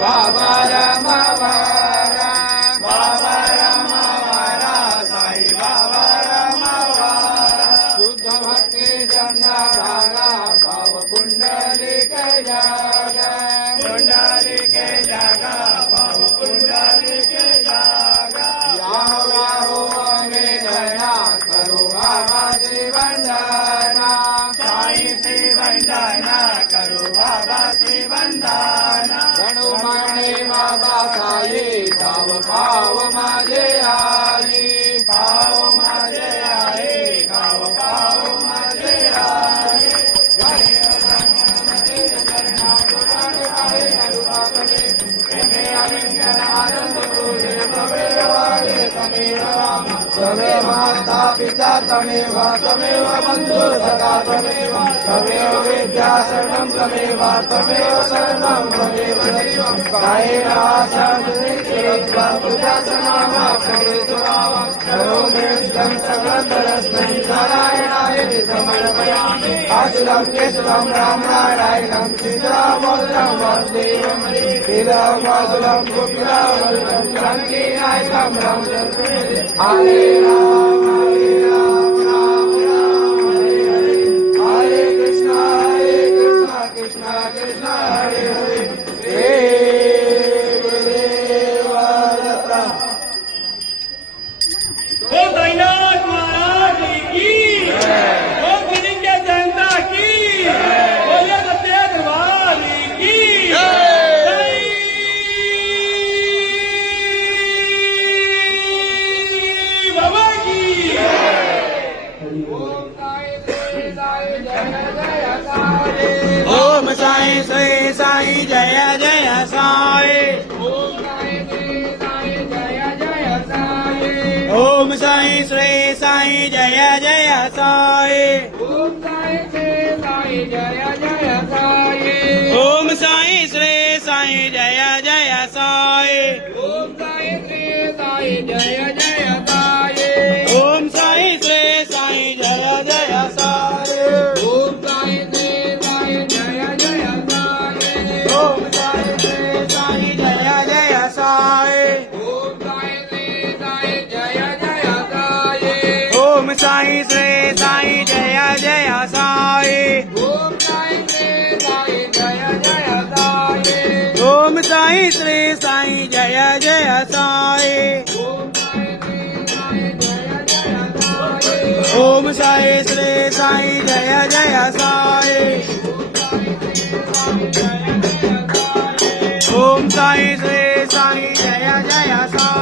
बाबा रमावारा बाबा रमावारा साई बाबा रमावारा शुद्ध भक्ति चंद्रधारा भाव कुंडलिक जागा कुंडलिक जागा भाव कुंडलिक जागा याहो हमें धना करो बाबा श्री वंदना साई श्री वंदना करो बाबा श्री वंदना गणुमाने बाबा साई भाव भाव माझे आई भाव माझे आई भाव भाव माझे आई तमेव माता पिता तमेव तमेव बंधु सखा तमेव तमेव विद्या शरणं तमेव तमेव सर्वं तमेव दैवं कायेन वाचा मनसेन्द्रियैर्वा पूजासनामाक्षरे सुरामं करोमि यं सकलं परस्मै नारायणाय समर्पयामि आसुरं केशवं रामनारायणं सीतामोदं वासुदेवं लीलं वासुलं गोपीनावल्लं क्रान्तिनायकं रामचन्द्रं हरे राम राम राम हरे हरे हरे कृष्ण कृष्ण कृष्ण हरे हरे हे गुरुदेवदत्ता ओ साईनाथ महाराज की ओ फिलिंगे जनता की बोले सत्य दरबार की बाबा की ओम साई श्री साई जय जय साई ओम साई श्री साई जय जय साई ओम साई श्री साई जय जय साई ओम साई श्री साई जय जय साई ओम साई श्री साई जय जय साई ओम साई श्री साई जय जय साई ओम साई श्री साई जय जय साई ओम साई श्री साई जय जय साई ओम साई श्री साई जय जय साई